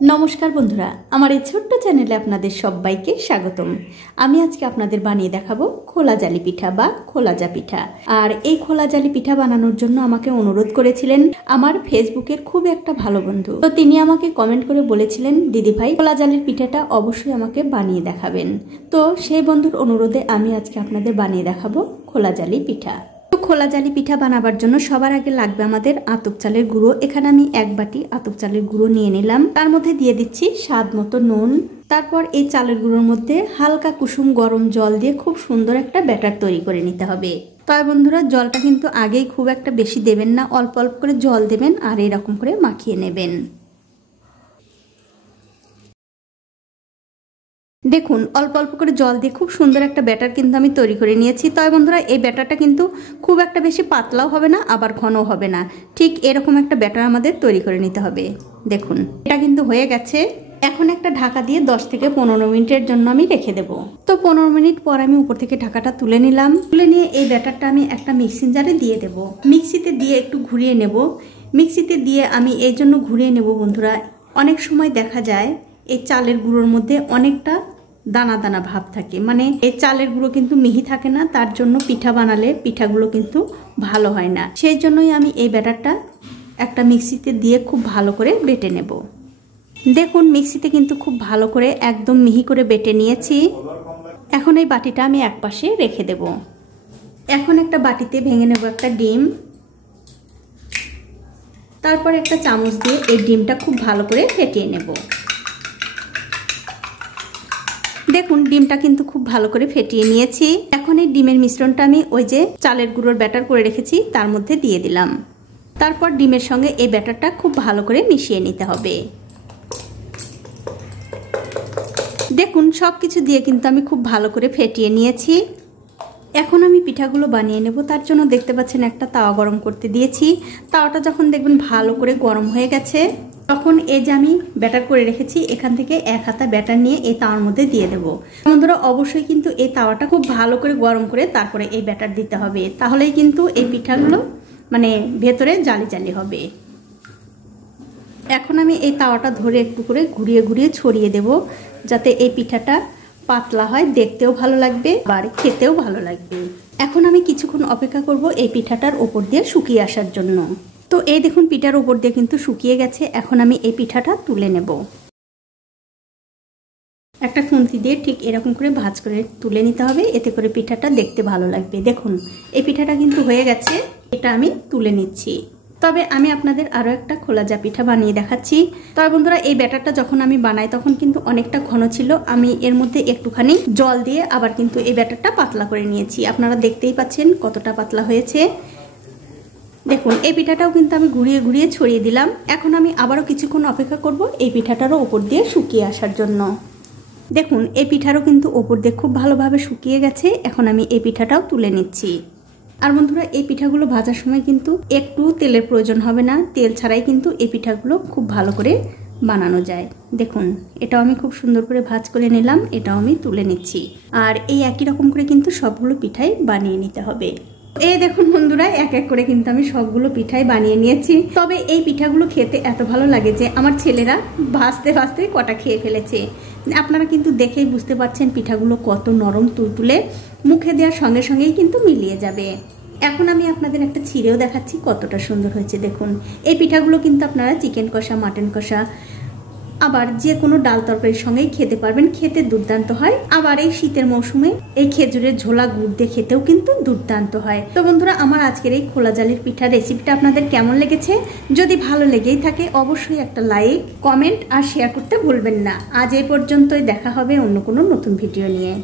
নমস্কার বন্ধুরা, আমার এই ছোট্ট চ্যানেলে আপনাদের সবাইকে স্বাগতম। আমি আজকে আপনাদের বানিয়ে দেখাবো খোলা জালি পিঠা বা খোলাজা পিঠা। আর এই খোলা জালি পিঠা বানানোর জন্য আমাকে অনুরোধ করেছিলেন আমার ফেসবুকের খুব একটা ভালো বন্ধু। তো তিনি আমাকে কমেন্ট করে বলেছিলেন, দিদি ভাই খোলা জালির পিঠাটা অবশ্যই আমাকে বানিয়ে দেখাবেন। তো সেই বন্ধুর অনুরোধে আমি আজকে আপনাদের বানিয়ে দেখাবো খোলা জালি পিঠা। খোলা জালি পিঠা বানাবার জন্য সবার আগে লাগবে আমাদের আতপ চালের গুঁড়ো। এখানে আমি 1 বাটি আতপ চালের গুঁড়ো নিয়ে নিলাম। তার মধ্যে দিয়ে দিচ্ছি স্বাদ মতো নুন। তারপর এই চালের গুঁড়োর মধ্যে হালকা কুসুম গরম জল দিয়ে খুব সুন্দর একটা ব্যাটার তৈরি করে নিতে হবে। তবে বন্ধুরা, জলটা কিন্তু আগেই খুব একটা বেশি দেবেন না, অল্প অল্প করে জল দেবেন আর এরকম করে মাখিয়ে নেবেন। দেখুন, অল্প অল্প করে জল দিয়ে খুব সুন্দর একটা ব্যাটার কিন্তু আমি তৈরি করে নিয়েছি। তবে বন্ধুরা, এই ব্যাটারটা কিন্তু খুব একটা বেশি পাতলাও হবে না, আবার ঘনও হবে না। ঠিক এরকম একটা ব্যাটার আমাদের তৈরি করে নিতে হবে। দেখুন, এটা কিন্তু হয়ে গেছে। এখন একটা ঢাকা দিয়ে 10 থেকে 15 মিনিটের জন্য আমি রেখে দেব। তো 15 মিনিট পর আমি উপর থেকে ঢাকাটা তুলে নিলাম। তুলে নিয়ে এই ব্যাটারটা আমি একটা মিক্সিং জারে দিয়ে দেব। মিক্সিতে দিয়ে একটু ঘুরিয়ে নেব। মিক্সিতে দিয়ে আমি এই জন্য ঘুরিয়ে নেব বন্ধুরা, অনেক সময় দেখা যায় এই চালের গুঁড়োর মধ্যে অনেকটা দানা দানা ভাব থাকে, মানে এই চালের গুঁড়ো কিন্তু মিহি থাকে না, তার জন্য পিঠা বানালে পিঠাগুলো কিন্তু ভালো হয় না। সেই জন্যই আমি এই ব্যাটারটা একটা মিক্সিতে দিয়ে খুব ভালো করে বেটে নেব। দেখুন, মিক্সিতে কিন্তু খুব ভালো করে একদম মিহি করে বেটে নিয়েছি। এখন এই বাটিটা আমি একপাশে রেখে দেব। এখন একটা বাটিতে ভেঙে নেব একটা ডিম। তারপর একটা চামচ দিয়ে এই ডিমটা খুব ভালো করে ফেটিয়ে নেব। দেখুন, ডিমটা কিন্তু খুব ভালো করে ফেটিয়ে নিয়েছি। এখন এই ডিমের মিশ্রণটা আমি ওই যে চালের গুঁড়োর ব্যাটার করে রেখেছি তার মধ্যে দিয়ে দিলাম। তারপর ডিমের সঙ্গে এই ব্যাটারটা খুব ভালো করে মিশিয়ে নিতে হবে। দেখুন, সব কিছু দিয়ে কিন্তু আমি খুব ভালো করে ফেটিয়ে নিয়েছি। এখন আমি পিঠাগুলো বানিয়ে নেব। তার জন্য দেখতে পাচ্ছেন একটা তাওয়া গরম করতে দিয়েছি। তাওয়াটা যখন দেখবেন ভালো করে গরম হয়ে গেছে, তখন এই যে আমি ব্যাটার করে রেখেছি এখান থেকে 1 হাতা ব্যাটার নিয়ে এই তাওয়ার মধ্যে দিয়ে দেব। বন্ধুরা, অবশ্যই কিন্তু এই তাওয়াটা খুব ভালো করে গরম করে তারপরে এই ব্যাটার দিতে হবে, তাহলেই কিন্তু এই পিঠাগুলো মানে ভেতরে জালি জালি হবে। এখন আমি এই তাওয়াটা ধরে একটু করে ঘুরিয়ে ঘুরিয়ে ছড়িয়ে দেব, যাতে এই পিঠাটা পাতলা হয়, দেখতেও ভালো লাগবে আর খেতেও ভালো লাগবে। এখন আমি কিছুক্ষণ অপেক্ষা করব এই পিঠাটার ওপর দিয়ে শুকিয়ে আসার জন্য। তো এই দেখুন, পিঠার উপর দিয়ে কিন্তু শুকিয়ে গেছে। এখন আমি এই পিঠাটা তুলে নেব। একটা খুন্তি দিয়ে ঠিক এরকম করে ভাঁজ করে তুলে নিতে হবে, এতে করে পিঠাটা দেখতে ভালো লাগবে। দেখুন, এই পিঠাটা কিন্তু হয়ে গেছে। এটা আমি তুলে নিচ্ছি। তবে আমি আপনাদের আরও একটা খোলাজা পিঠা বানিয়ে দেখাচ্ছি। তবে বন্ধুরা, এই ব্যাটারটা যখন আমি বানাই তখন কিন্তু অনেকটা ঘন ছিল। আমি এর মধ্যে একটুখানি জল দিয়ে আবার কিন্তু এই ব্যাটারটা পাতলা করে নিয়েছি। আপনারা দেখতেই পাচ্ছেন কতটা পাতলা হয়েছে। দেখুন, এই পিঠাটাও কিন্তু আমি ঘুরিয়ে ঘুরিয়ে ছড়িয়ে দিলাম। এখন আমি আবারও কিছুক্ষণ অপেক্ষা করব এই পিঠাটারও ওপর দিয়ে শুকিয়ে আসার জন্য। দেখুন, এই পিঠারও কিন্তু ওপর দিয়ে খুব ভালোভাবে শুকিয়ে গেছে। এখন আমি এই পিঠাটাও তুলে নিচ্ছি। আর বন্ধুরা, এই পিঠাগুলো ভাজার সময় কিন্তু একটু তেলের প্রয়োজন হবে না, তেল ছাড়াই কিন্তু এই পিঠাগুলো খুব ভালো করে বানানো যায়। দেখুন, এটাও আমি খুব সুন্দর করে ভাজ করে নিলাম, এটাও আমি তুলে নিচ্ছি। আর এই একই রকম করে কিন্তু সবগুলো পিঠাই বানিয়ে নিতে হবে। এই দেখুন বন্ধুরা, এক এক করে কিন্তু আমি সবগুলো পিঠাই বানিয়ে নিয়েছি। তবে এই পিঠাগুলো খেতে এত ভালো লাগে যে আমার ছেলেরা ভাজতে ভাজতে কটা খেয়ে ফেলেছে। আপনারা কিন্তু দেখেই বুঝতে পারছেন পিঠাগুলো কত নরম তুলতুলে, মুখে দেওয়ার সঙ্গে সঙ্গেই কিন্তু মিলিয়ে যাবে। এখন আমি আপনাদের একটা ছিঁড়েও দেখাচ্ছি কতটা সুন্দর হয়েছে। দেখুন, এই পিঠাগুলো কিন্তু আপনারা চিকেন কষা, মাটন কষা, আবার যে কোনো ডাল তরকারির সঙ্গেই খেতে পারবেন, খেতে দুর্দান্ত হয়। আবার এই শীতের মৌসুমে এই খেজুরের ঝোলা গুড় দিয়ে খেতেও কিন্তু দুর্দান্ত হয়। তো বন্ধুরা, আমার আজকের এই খোলা জালির পিঠার রেসিপিটা আপনাদের কেমন লেগেছে? যদি ভালো লেগেই থাকে অবশ্যই একটা লাইক, কমেন্ট আর শেয়ার করতে ভুলবেন না। আজ এই পর্যন্তই, দেখা হবে অন্য কোনো নতুন ভিডিও নিয়ে।